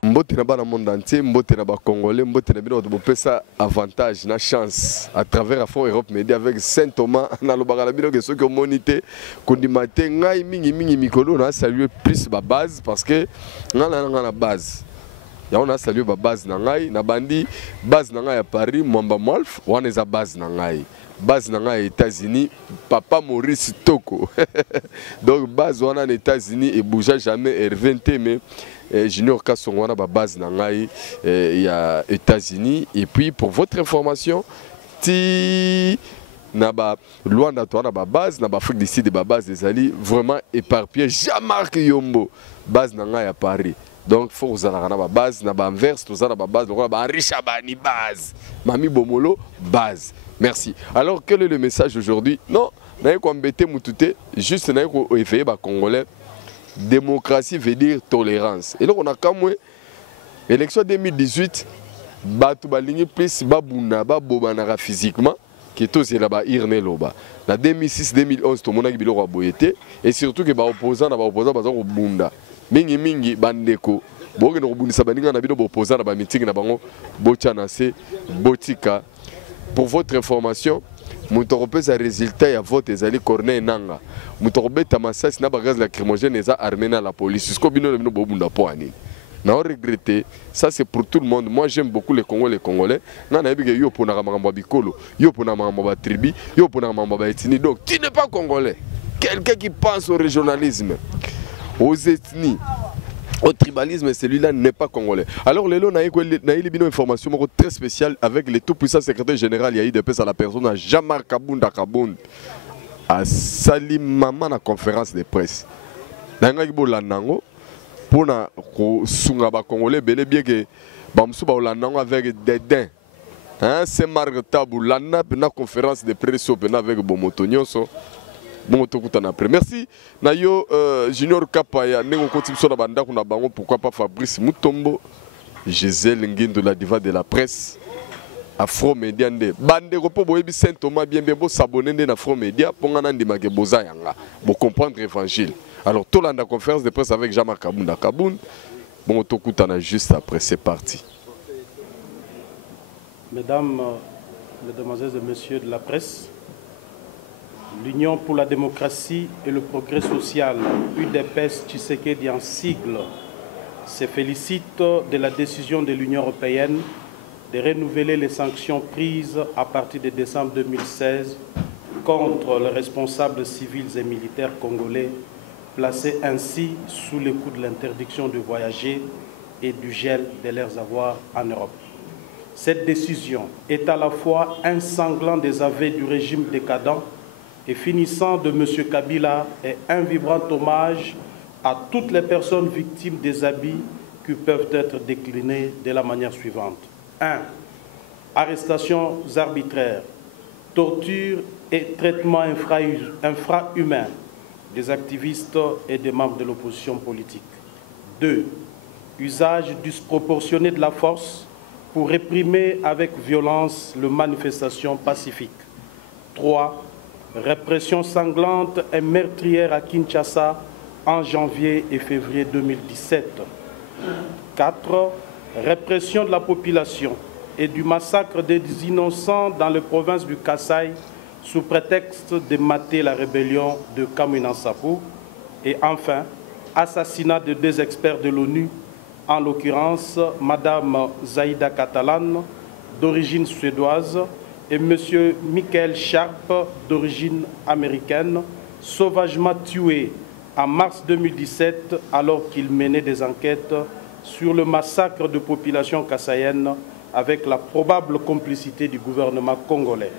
Mbote na bana monde entier, mbote na ba Congolais, mbote na bino to pesa avantage na chance à travers Afro Europe Média avec Saint Thomas na lobaka la bino que ceux qui monité kondimate ngai mingi mikolo na saluer plus ba base parce que na base. Ya on a salué ba base na ngai na bandi base na ngai à Paris Mwamba Mwalf wana eza base na ngai. Base na ngai États-Unis Papa Maurice Toko. Donc base wana aux États-Unis et bougeait jamais R20 mais Junior Kassongwana ba base na ngai il y a États-Unis et puis pour votre information ti na ba Luanda to na ba base na ba Afrique du Sud ba base des ali vraiment éparpillé Jean-Marc Yombo base na ngai à Paris. Donc faut vous aller na ba base na ba Anvers to za na ba base na ba Richabani base Mami Bomolo base. Merci. Alors quel est le message aujourd'hui? Non, naye ko embêter mutute juste naye ko éveiller ba Congolais. Démocratie veut dire tolérance. Et donc on a comme élection 2018, batu balingi plus babuna babobana physiquement qui est aussi là-bas irne loba. Na 2006-2011 tout le monde a biloko boyete et surtout que ba opposant baza ko bunda. Mingi bandeko. Boke no bundisa baninga na bino opposant na ba meeting na bango bochana se botika. Pour votre information, Moutorobé a résultat à vote ezali Corneille Nanga. Moutorobé tamassas na bagaz lacrymogène eza armé na la police. Jusqu'au bino le bino bobunda po ani. Na regretté, ça c'est pour tout le monde. Moi j'aime beaucoup les Congolais. Na na biga yo pona makambo bikolo, yo pona makambo ba tribu, yo pona makambo ba ethnie. Donc tu n'es pas congolais. Quelqu'un qui pense au régionalisme, aux ethnies, au tribalisme, celui-là n'est pas congolais. Alors, Lélo n'a eu une information très spéciale avec le tout-puissant secrétaire général IAIDPS à la personne à Jean-Marc Kabunda Kabound à Salim Maman à conférence de presse. Nangagibo Lanango pour na Sungaba Congolais, bel et bien que Bamsuba Lanango avec dédain. Hein, c'est Marc Tabou Lana, na conférence de presse avec Bomotonioso. Bon, après. Merci. Nayo Junior Kapaya, Nego Kotipso na banda kuna bango, pourquoi pas Fabrice Mutombo, Gisèle Nguindo, la diva de la presse, Afro Média nde. Bande repo boyebi Saint Thomas bien beau s'abonner na Afro Média pour ngana ndima ke boza yanga, pour comprendre l'évangile. Alors tout la conférence de presse avec Jean-Marc Kabunda Kaboun. Bon, tokutana juste après, c'est parti. Mesdames, Mesdemoiselles et Messieurs de la presse, l'Union pour la démocratie et le progrès social, UDPS Tshisekedi en sigle, se félicite de la décision de l'Union européenne de renouveler les sanctions prises à partir de décembre 2016 contre les responsables civils et militaires congolais, placés ainsi sous le coup de l'interdiction de voyager et du gel de leurs avoirs en Europe. Cette décision est à la fois un sanglant désaveu du régime décadent et finissant de M. Kabila est un vibrant hommage à toutes les personnes victimes des abus qui peuvent être déclinés de la manière suivante. 1. Arrestations arbitraires, torture et traitements infra-humains des activistes et des membres de l'opposition politique. 2. Usage disproportionné de la force pour réprimer avec violence les manifestations pacifiques. 3. Répression sanglante et meurtrière à Kinshasa en janvier et février 2017. 4. Répression de la population et du massacre des innocents dans les provinces du Kasaï sous prétexte de mater la rébellion de Kamina Nsapu. Et enfin, assassinat de 2 experts de l'ONU, en l'occurrence Madame Zaïda Catalan, d'origine suédoise, et M. Michael Sharp, d'origine américaine, sauvagement tué en mars 2017 alors qu'il menait des enquêtes sur le massacre de populations kassaïennes avec la probable complicité du gouvernement congolais.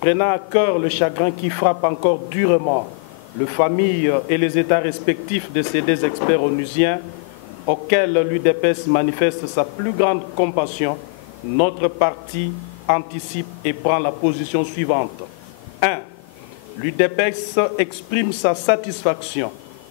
Prenant à cœur le chagrin qui frappe encore durement les familles et les États respectifs de ces 2 experts onusiens, auxquels l'UDPS manifeste sa plus grande compassion, notre parti anticipe et prend la position suivante. 1. L'UDPS exprime sa satisfaction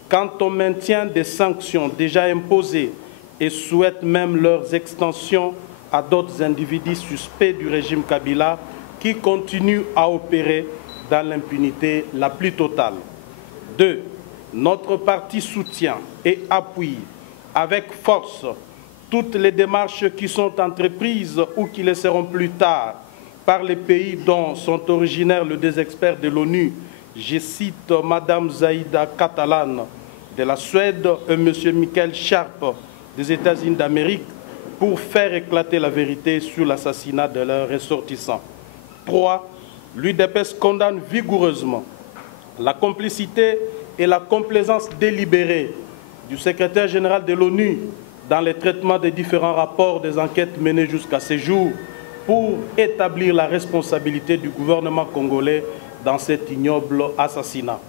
quant au maintien des sanctions déjà imposées et souhaitent même leur extension à d'autres individus suspects du régime Kabila qui continuent à opérer dans l'impunité la plus totale. 2. Notre parti soutient et appuie avec force toutes les démarches qui sont entreprises ou qui le seront plus tard par les pays dont sont originaires les experts de l'ONU. Je cite Mme Zaïda Catalan de la Suède et M. Michael Sharp des États-Unis d'Amérique pour faire éclater la vérité sur l'assassinat de leurs ressortissants. 3. L'UDPS condamne vigoureusement la complicité et la complaisance délibérée du secrétaire général de l'ONU dans le traitement des différents rapports des enquêtes menées jusqu'à ce jour pour établir la responsabilité du gouvernement congolais dans cet ignoble assassinat.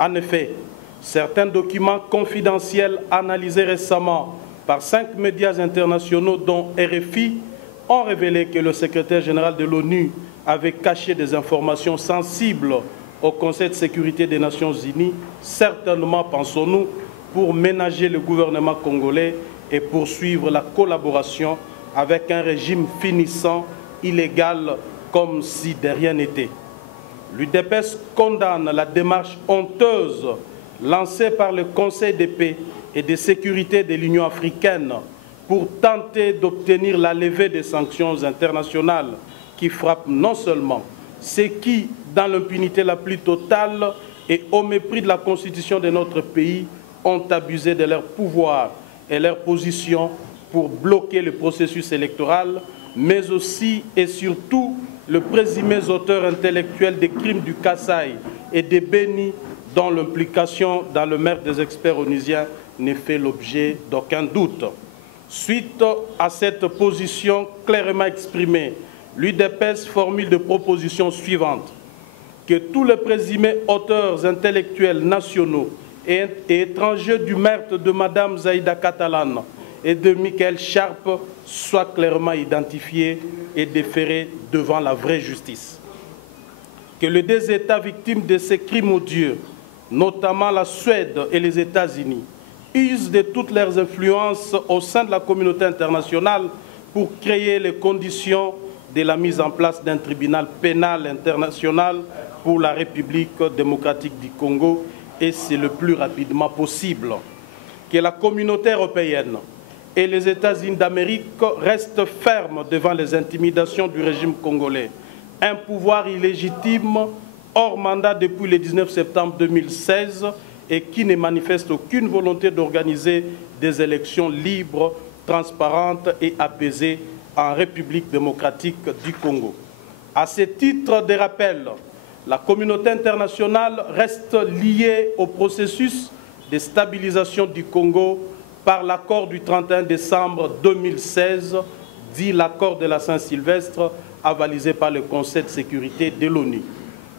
En effet, certains documents confidentiels analysés récemment par 5 médias internationaux dont RFI ont révélé que le secrétaire général de l'ONU avait caché des informations sensibles au Conseil de sécurité des Nations Unies, certainement, pensons-nous, pour ménager le gouvernement congolais et poursuivre la collaboration avec un régime finissant illégal comme si de rien n'était. L'UDPS condamne la démarche honteuse lancée par le Conseil de paix et de sécurité de l'Union africaine pour tenter d'obtenir la levée des sanctions internationales qui frappent non seulement ceux qui, dans l'impunité la plus totale et au mépris de la Constitution de notre pays, ont abusé de leur pouvoir et leur position pour bloquer le processus électoral, mais aussi et surtout le présumé auteur intellectuel des crimes du Kasaï et des Béni, dont l'implication dans le meurtre des experts onusiens n'est fait l'objet d'aucun doute. Suite à cette position clairement exprimée, l'UDPS formule de propositions suivantes. Que tous les présumés auteurs intellectuels nationaux et étrangers du meurtre de Mme Zaïda Catalan et de Michael Sharp soient clairement identifiés et déférés devant la vraie justice. Que les 2 États victimes de ces crimes odieux, notamment la Suède et les États-Unis, usent de toutes leurs influences au sein de la communauté internationale pour créer les conditions de la mise en place d'un tribunal pénal international pour la République démocratique du Congo, et c'est le plus rapidement possible. Que la communauté européenne et les États-Unis d'Amérique restent fermes devant les intimidations du régime congolais. Un pouvoir illégitime, hors mandat depuis le 19 septembre 2016 et qui ne manifeste aucune volonté d'organiser des élections libres, transparentes et apaisées en République démocratique du Congo. À ce titre de rappel, la communauté internationale reste liée au processus de stabilisation du Congo par l'accord du 31 décembre 2016, dit l'accord de la Saint-Sylvestre, avalisé par le Conseil de sécurité de l'ONU.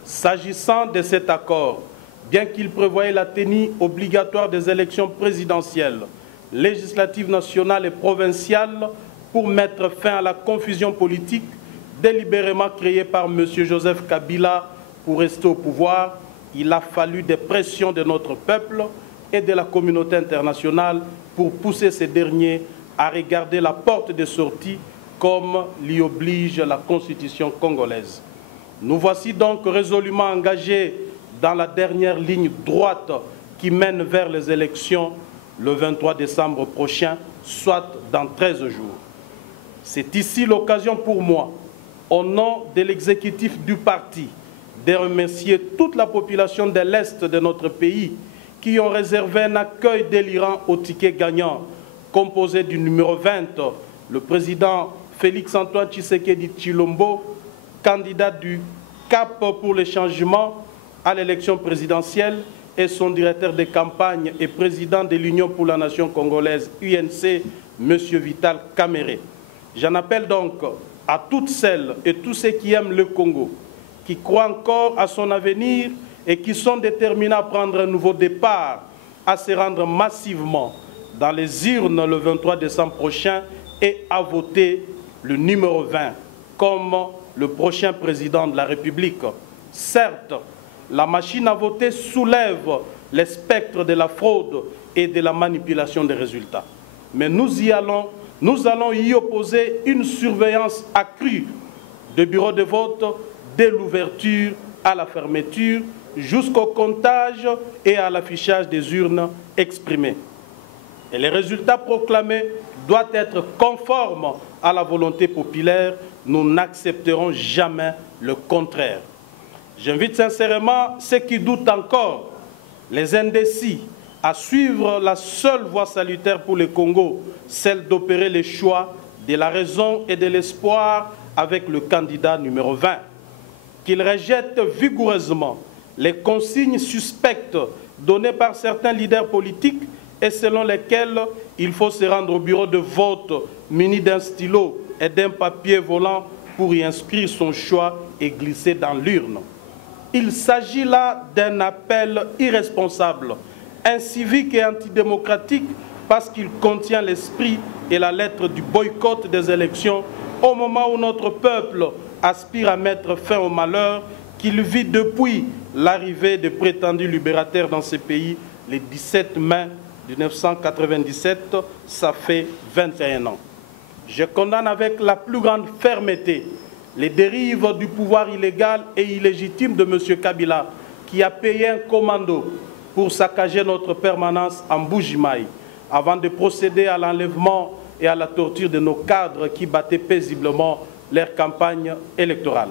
S'agissant de cet accord, bien qu'il prévoyait la tenue obligatoire des élections présidentielles, législatives nationales et provinciales pour mettre fin à la confusion politique délibérément créée par M. Joseph Kabila pour rester au pouvoir, il a fallu des pressions de notre peuple et de la communauté internationale pour pousser ces derniers à regarder la porte de sortie comme l'y oblige la Constitution congolaise. Nous voici donc résolument engagés dans la dernière ligne droite qui mène vers les élections le 23 décembre prochain, soit dans 13 jours. C'est ici l'occasion pour moi, au nom de l'exécutif du parti, de remercier toute la population de l'Est de notre pays qui ont réservé un accueil délirant au ticket gagnant, composé du numéro 20, le président Félix-Antoine Tshisekedi Tshilombo, candidat du CAP pour le changement à l'élection présidentielle, et son directeur de campagne et président de l'Union pour la nation congolaise, UNC, M. Vital Kamerhe. J'en appelle donc à toutes celles et tous ceux qui aiment le Congo, qui croient encore à son avenir et qui sont déterminés à prendre un nouveau départ, à se rendre massivement dans les urnes le 23 décembre prochain et à voter le numéro 20 comme le prochain président de la République. Certes, la machine à voter soulève les spectres de la fraude et de la manipulation des résultats. mais nous allons y opposer une surveillance accrue des bureaux de vote dès l'ouverture à la fermeture, jusqu'au comptage et à l'affichage des urnes exprimées. Et les résultats proclamés doivent être conformes à la volonté populaire. Nous n'accepterons jamais le contraire. J'invite sincèrement ceux qui doutent encore, les indécis, à suivre la seule voie salutaire pour le Congo, celle d'opérer les choix de la raison et de l'espoir avec le candidat numéro 20. Qu'ils rejettent vigoureusement les consignes suspectes données par certains leaders politiques et selon lesquelles il faut se rendre au bureau de vote muni d'un stylo et d'un papier volant pour y inscrire son choix et glisser dans l'urne. Il s'agit là d'un appel irresponsable, incivique et antidémocratique parce qu'il contient l'esprit et la lettre du boycott des élections au moment où notre peuple aspire à mettre fin au malheur qu'il vit depuis l'arrivée des prétendus libérateurs dans ce pays le 17 mai 1997, ça fait 21 ans. Je condamne avec la plus grande fermeté les dérives du pouvoir illégal et illégitime de M. Kabila, qui a payé un commando pour saccager notre permanence en Bujimaï, avant de procéder à l'enlèvement et à la torture de nos cadres qui battaient paisiblement leur campagne électorale.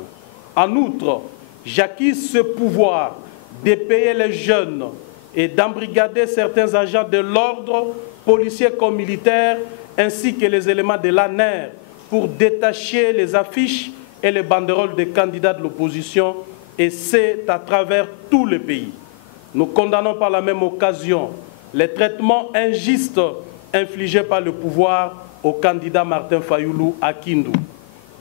En outre, j'acquise ce pouvoir de payer les jeunes et d'embrigader certains agents de l'ordre, policiers comme militaires, ainsi que les éléments de l'ANER, pour détacher les affiches et les banderoles des candidats de l'opposition, et c'est à travers tout le pays. Nous condamnons par la même occasion les traitements injustes infligés par le pouvoir au candidat Martin Fayoulou à Kindu.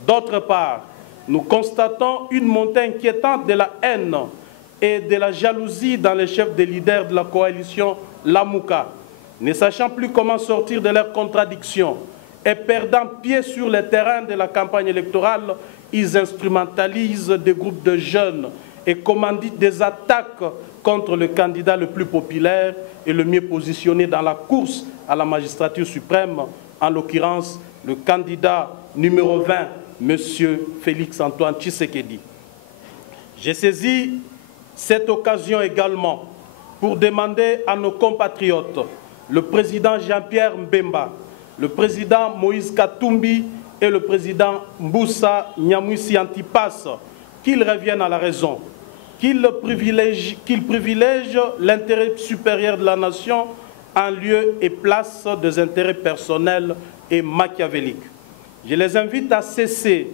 D'autre part, nous constatons une montée inquiétante de la haine et de la jalousie dans les chefs des leaders de la coalition Lamouka, ne sachant plus comment sortir de leurs contradictions et perdant pied sur le terrain de la campagne électorale, ils instrumentalisent des groupes de jeunes et commanditent des attaques contre le candidat le plus populaire et le mieux positionné dans la course à la magistrature suprême, en l'occurrence le candidat numéro 20, M. Félix-Antoine Tshisekedi. J'ai saisi cette occasion également pour demander à nos compatriotes, le président Jean-Pierre Mbemba, le président Moïse Katumbi et le président Mboussa Nyamwisi Antipas, qu'ils reviennent à la raison, qu'ils privilègent l'intérêt supérieur de la nation en lieu et place des intérêts personnels et machiavéliques. Je les invite à cesser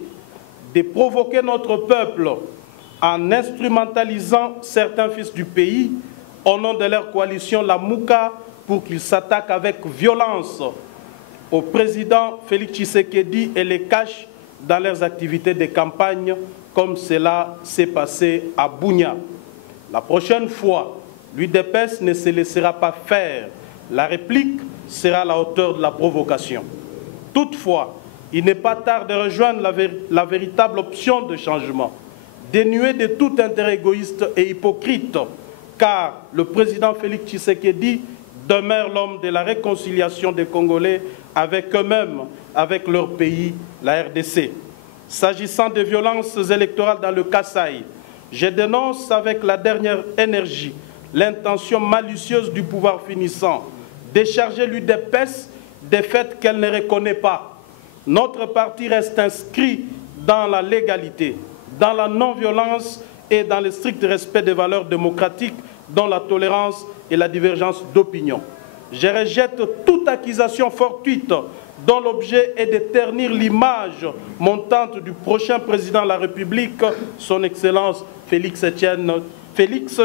de provoquer notre peuple en instrumentalisant certains fils du pays au nom de leur coalition la Mouka pour qu'ils s'attaquent avec violence au président Félix Tshisekedi et les cachent dans leurs activités de campagne comme cela s'est passé à Bunia. La prochaine fois, l'UDPS ne se laissera pas faire. La réplique sera à la hauteur de la provocation. Toutefois, il n'est pas tard de rejoindre la véritable option de changement, dénuée de tout intérêt égoïste et hypocrite, car le président Félix Tshisekedi demeure l'homme de la réconciliation des Congolais avec eux-mêmes, avec leur pays, la RDC. S'agissant des violences électorales dans le Kasaï, je dénonce avec la dernière énergie l'intention malicieuse du pouvoir finissant de charger l'UDPS des faits qu'elle ne reconnaît pas. Notre parti reste inscrit dans la légalité, dans la non-violence et dans le strict respect des valeurs démocratiques, dont la tolérance et la divergence d'opinion. Je rejette toute accusation fortuite dont l'objet est de ternir l'image montante du prochain président de la République, son Excellence Félix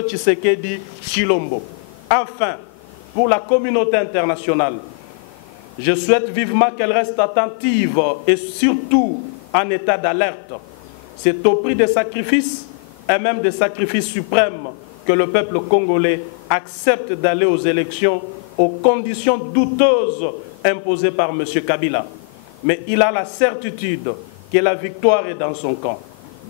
Tshisekedi Tshilombo. Enfin, pour la communauté internationale, je souhaite vivement qu'elle reste attentive et surtout en état d'alerte. C'est au prix des sacrifices et même des sacrifices suprêmes que le peuple congolais accepte d'aller aux élections aux conditions douteuses imposées par M. Kabila. Mais il a la certitude que la victoire est dans son camp.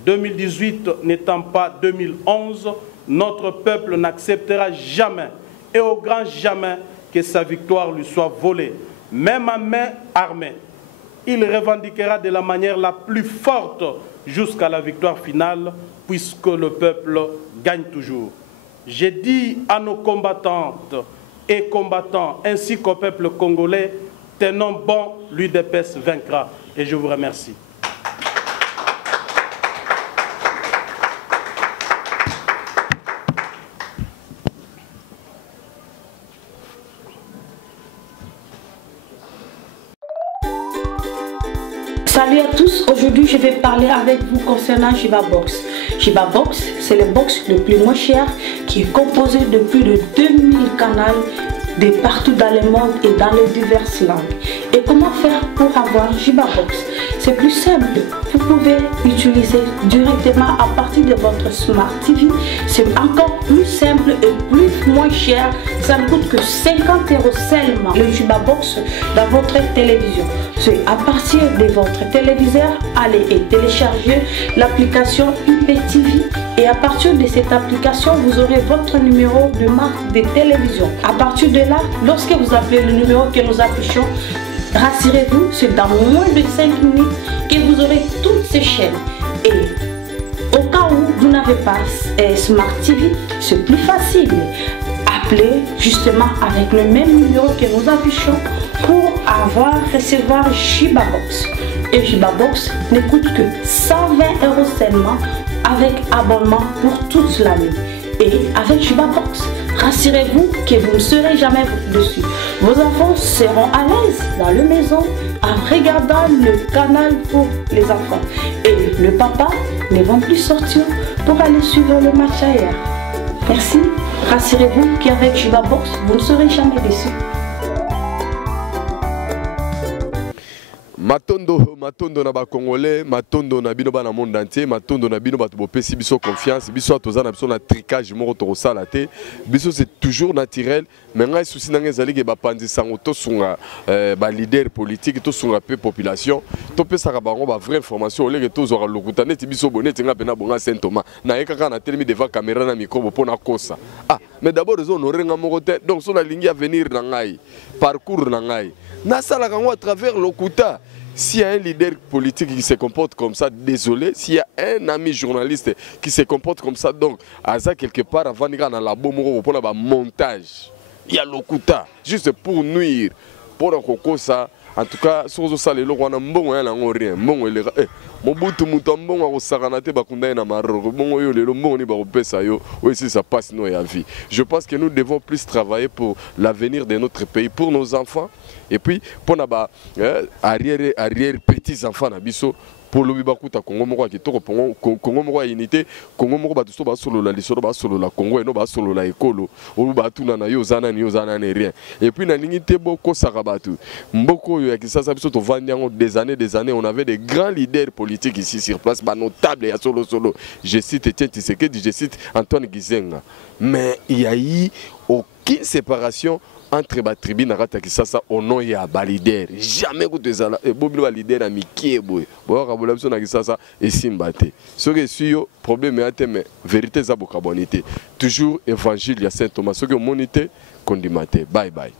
2018 n'étant pas 2011, notre peuple n'acceptera jamais et au grand jamais que sa victoire lui soit volée. même à main armée. Il revendiquera de la manière la plus forte jusqu'à la victoire finale, puisque le peuple gagne toujours. J'ai dit à nos combattantes et combattants, ainsi qu'au peuple congolais, tenons bon, l'UDPS vaincra. Et je vous remercie. Salut à tous, aujourd'hui je vais parler avec vous concernant Jivabox. Jivabox, c'est le box le plus moins cher qui est composé de plus de 2000 canaux de partout dans le monde et dans les diverses langues. Et comment faire pour avoir Jivabox? C'est plus simple, vous pouvez utiliser directement à partir de votre Smart TV. C'est encore plus simple et plus moins cher. Ça ne coûte que 50 € seulement le Jivabox dans votre télévision. C'est à partir de votre téléviseur, allez et télécharger l'application IPTV. Et à partir de cette application, vous aurez votre numéro de marque de télévision. À partir de là, lorsque vous appelez le numéro que nous affichons, rassurez-vous, c'est dans moins de 5 minutes que vous aurez toutes ces chaînes. Et au cas où vous n'avez pas Smart TV, c'est plus facile. Appelez justement avec le même numéro que nous affichons pour recevoir Jivabox. Et Jivabox ne coûte que 120 € seulement avec abonnement pour toute l'année. Et avec Jivabox, rassurez-vous que vous ne serez jamais dessus. Vos enfants seront à l'aise dans la maison en regardant le canal pour les enfants. Et le papa ne va plus sortir pour aller suivre le match ailleurs. Merci. Rassurez-vous qu'avec Jivabox, vous ne serez jamais déçus. Matondo na ba Congolais, matondo na bino ba na monde entier, matondo na bino ba to bopesi biso confiance, biso toza na biso na tricage moko to sala te, biso c'est toujours naturel, mais ngai souci na ngezali ke ba pandisa ngoto sunga ba leader politique to sunga pe population, to pesa ka bango ba vraie information ole ke to zora lokuta neti biso bonete nga pena bonga Saint Thomas, na yeka na telemi devant caméra na micro pona kosa. Ah, mais d'abord ils honorer nga moko te, donc so la ligne à venir na ngai, parcours na ngai. Na sala kango à travers lokuta. S'il y a un leader politique qui se comporte comme ça, désolé. S'il y a un ami journaliste qui se comporte comme ça, donc, à ça quelque part, avant de dans la bombe, pour le montage, il y a l'okuta, juste pour nuire, pour le coco ça. En tout cas, sur ça, les gens ont un bon rien. Mobutu mutambo wa saranate bakunda na maroro bongo yo lelo mbongo ni ba kopesa yo aussi ça passe no ya vie. Je pense que nous devons plus travailler pour l'avenir de notre pays, pour nos enfants et puis pour na ba arrière petits enfants na biso pour le bibakuta Congo moko kitoko Congo moko unité Congo moko batuso ba solo la lisoro ba solo la Congo et no ba solo la ekolo o ba tuna na yo zana ni rien et puis na lingité boko sakabatu mboko yo ya kisasa biso to vandi yango des années on avait des grands leaders politiques ici sur place ba notable ya solo je cite Etienne Tshisekedi, je cite Antoine Gizenga, mais il y a eu aucune séparation entre ba tribu na rata kisasa ono ya balider jamais kutezala bobilo balider na mikie boy bo ka bola biso na kisasa esimba te soki suyo problème ya te mais vérité za bokabonité toujours évangile ya Saint Thomas soki monité kondimate bye bye.